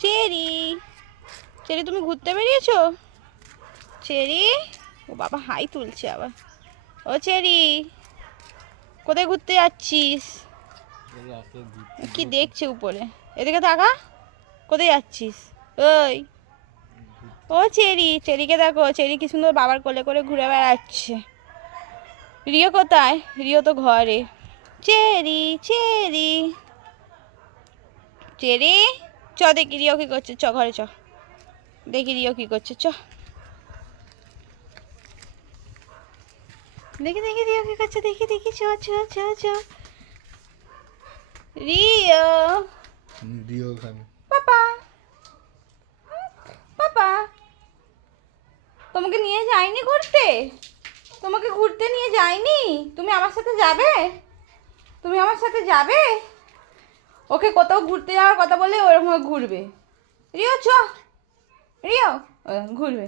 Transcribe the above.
Cherry, cherry তুমি ঘুরতে বেরিয়েছো? Cherry, ও বাবা হাই তুলছে আবার। ও চেরি, কোথায় ঘুরতে যাচ্ছিস? কি দেখছে উপরে? এদিকে তাকা, কোথায় যাচ্ছিস? ওই, ও চেরি, চেরিকে দেখো, চেরি কি সুন্দর বাবার কোলে করে ঘুরে বেড়াচ্ছে। রিও কোথায়? রিও তো ঘরে। চেরি, চেরি, চেরি, চ দেখি রিও কি করছে, চ ঘরে চ, দেখি রিও কি করছে, চ দেখি দেখি রিও কি করছে, দেখি দেখি, চ চ চ চ। রিও, রিও খাবে। পাপা, পাপা, তোমাকে নিয়ে যাইনি ঘুরতে? তোমাকে ঘুরতে নিয়ে যাইনি? তুমি আমার সাথে যাবে? তুমি আমার সাথে যাবে? ওকে কোথাও ঘুরতে যাওয়ার কথা বলে ওরকম ঘুরবে। রিও চ, রিও ঘুরবে।